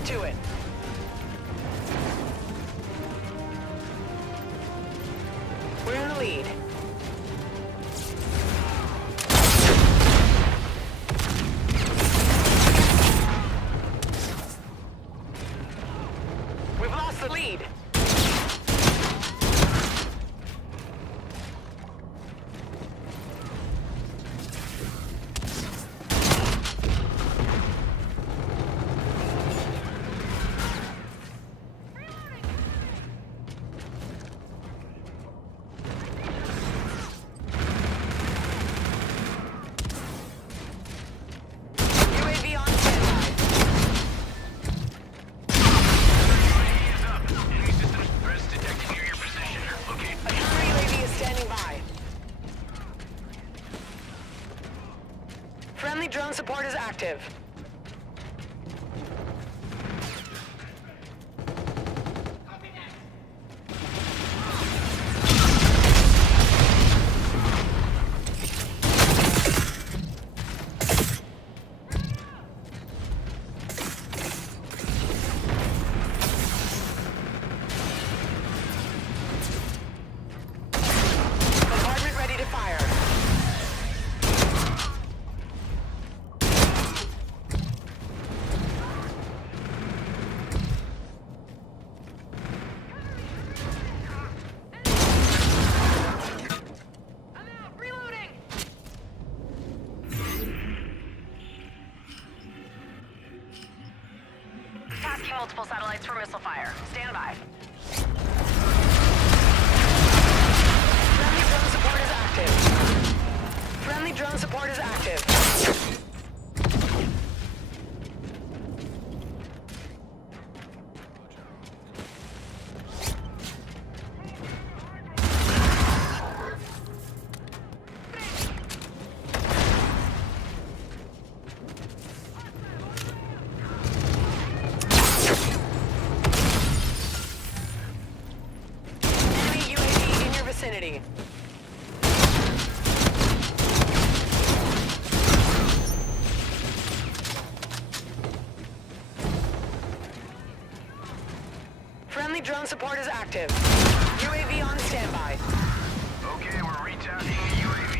Get to it. We're in the lead. We've lost the lead. UAV on standby. Enemy systems threats detected near your position. Locate. A counter UAV is standing by. Friendly drone support is active. Bombardment ready to fire. I'm out. Reloading. Tasking multiple satellites for missile fire. Stand by. Friendly drone support is active. Friendly drone support is active. Enemy UAV in your vicinity. Friendly drone support is active. UAV on standby. Okay, we're retasking the UAV.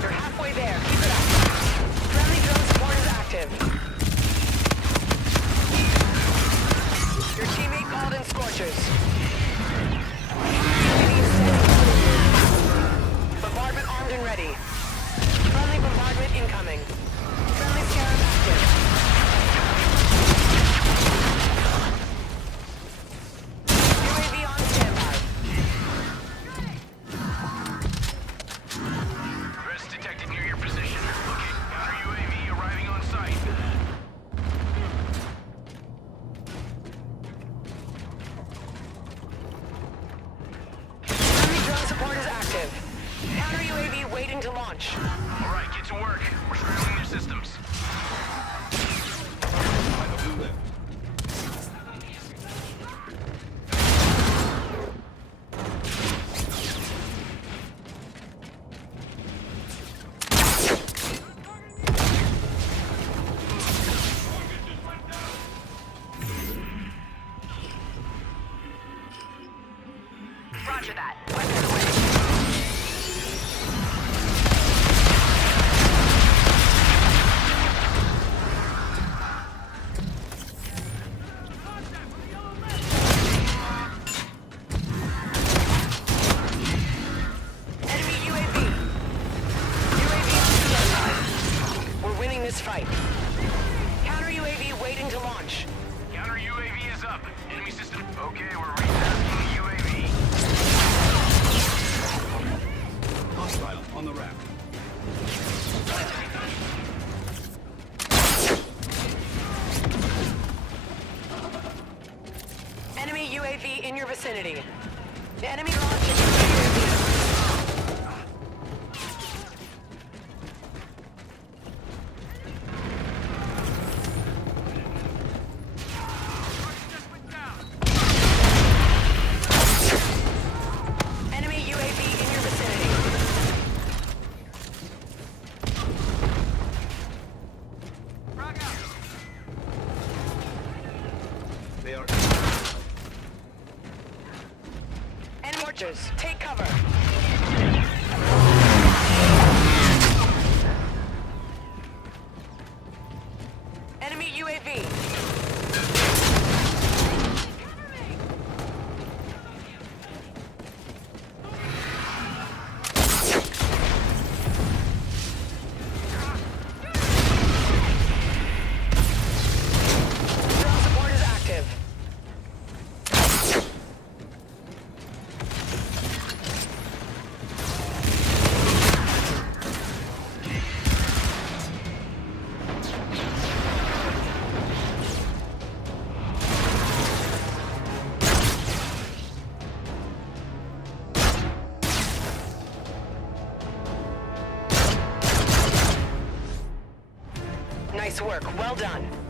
You're halfway there. Keep it up. Friendly drone support is active. Your teammate called in scorchers. UAV is standing. Bombardment armed and ready. Friendly bombardment incoming. Friendly Scarab active. UAV on standby. Threats detected near your position. Locate. Counter UAV arriving on site. Friendly drone support is active. Counter UAV waiting to launch. All right, get to work. We're surrounding their systems. Roger that. Weapons away. Enemy UAV. UAV on standby. We're winning this fight. Counter UAV waiting to launch. Counter UAV is up. Enemy system. Okay, we're retasking the UAV. Hostile on the raft. Enemy UAV in your vicinity. The enemy launched a UAV. Enemy UAV in your vicinity. hostiles. Take cover. Enemy UAV. Ground support is active. Nice work. Well done.